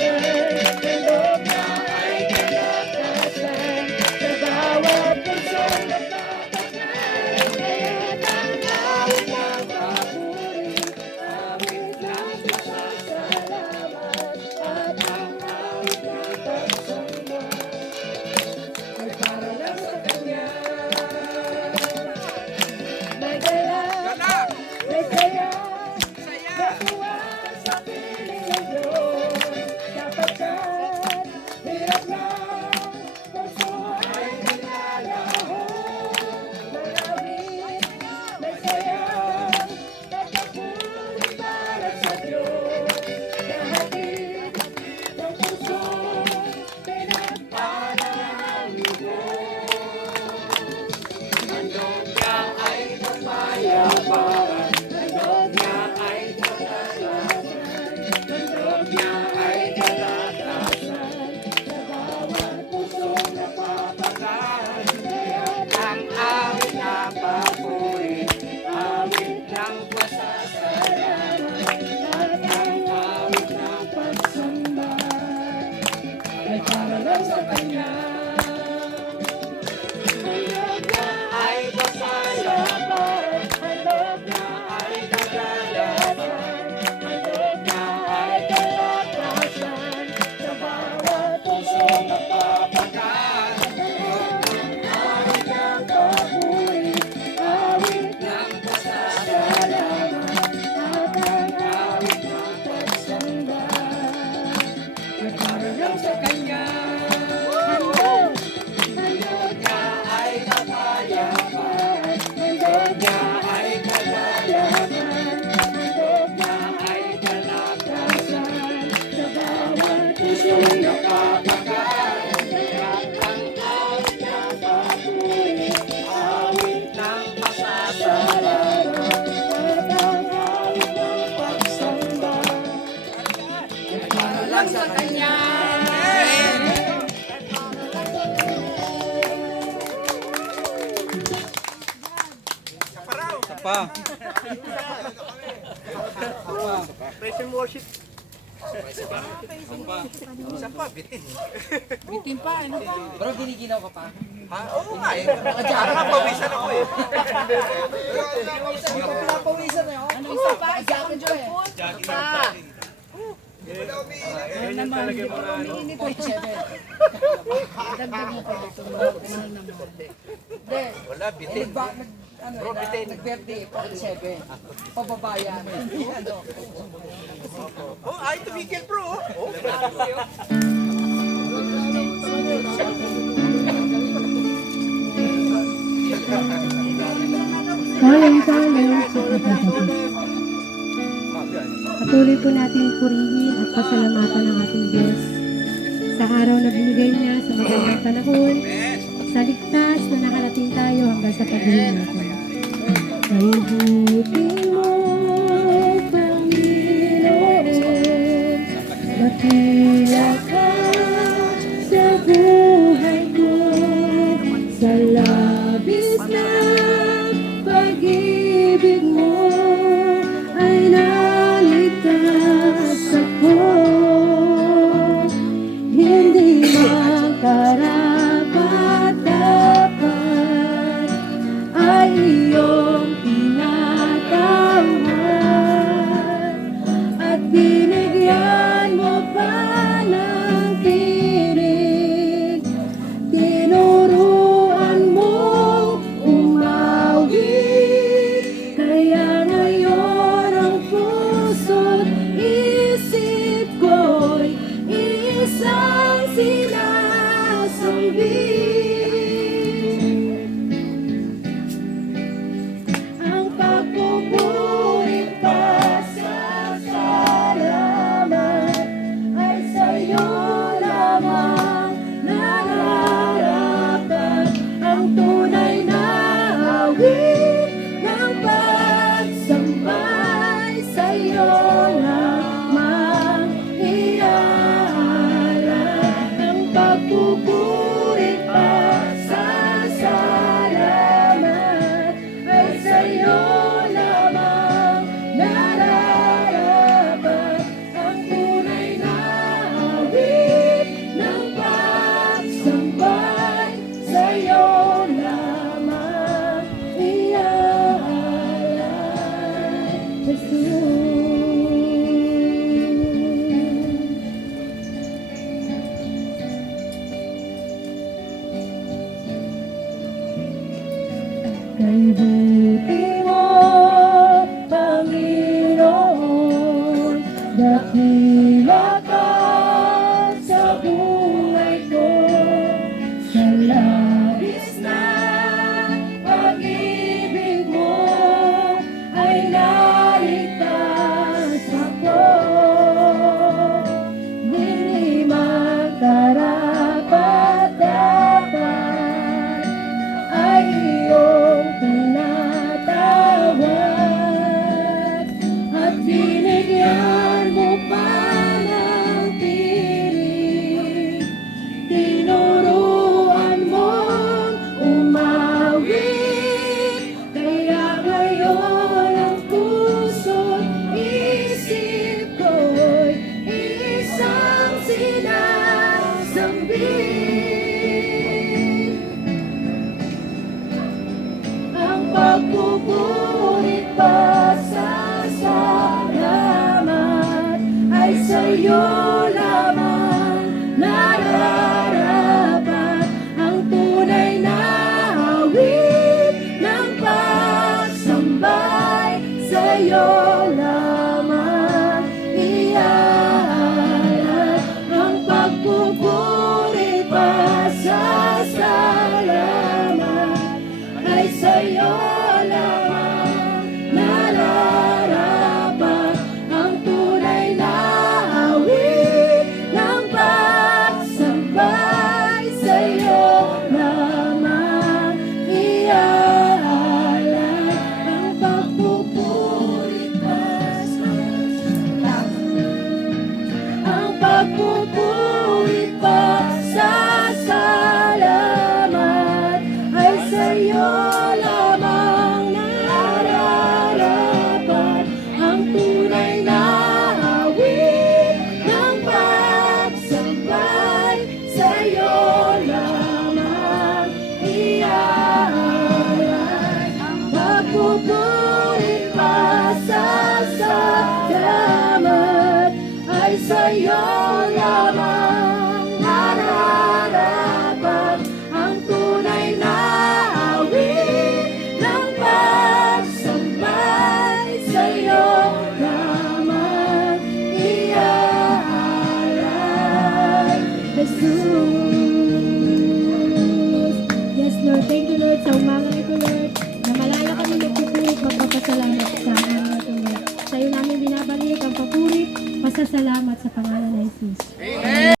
Yeah. Bawat pusong nakapakain, kaya't ang. Pa. Praise and worship. Bitin pa, ano pa? Bro, ginigilaw ka pa? Ha? Oo nga eh. Nakapawisan ako eh. Hindi pa pinapawisan na Ano isa pa? Isa akong joy. Pa. Ano naman, hindi pa umiinit. 47. Dagdag mo pa dito. Mahal na mahal. Hindi. Wala, Eh, bitin. Ano, na, nag-birthday, 47. Pababa yan. Ano? Oh, ay tumigil bro. Oh, Salang-salang sa Patuloy po natin purihin at pasalamatan ang ating Diyos sa araw na binigay niya sa magandang panahon, sa ligtas na nakarating tayo hanggang sa pagdating natin. Ay buti isang sinasambit be. Sa'yo lamang. Nararapat ang tunay na awit ng pagsambay sa'yo lamang. Iaalay Jesus Lord. Sa